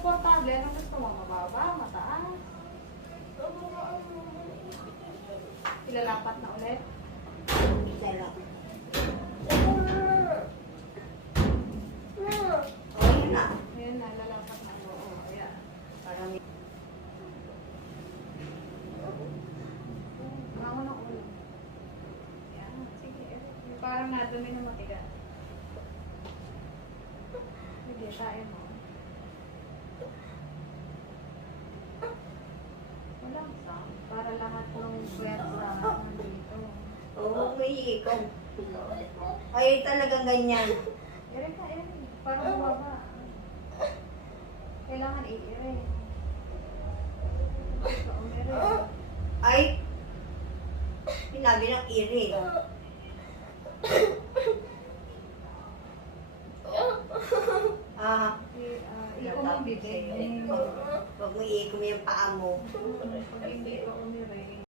komportable. Anong gusto mo? Mababa? Mataas? Ilalapat na ulit? Isa lang. O, yun na. Ayan na, lalapat na. Oo, ayan. Parang Bangon ng ulo. Ayan, sige. Parang nadumi na matigas. Sige, tayo mo. Walang sound. Para lahat ng pwersa nandito. oo, umiikot. Ay, talagang ganyan. Ere ka, ere. Parang bumaba. Kailangan i-ere. Ito, umere. Ay, sinabi ng iri. Ah, Ikaw mo bibig. huwag mo iikom yung paa mo. Pag hindi ka umere,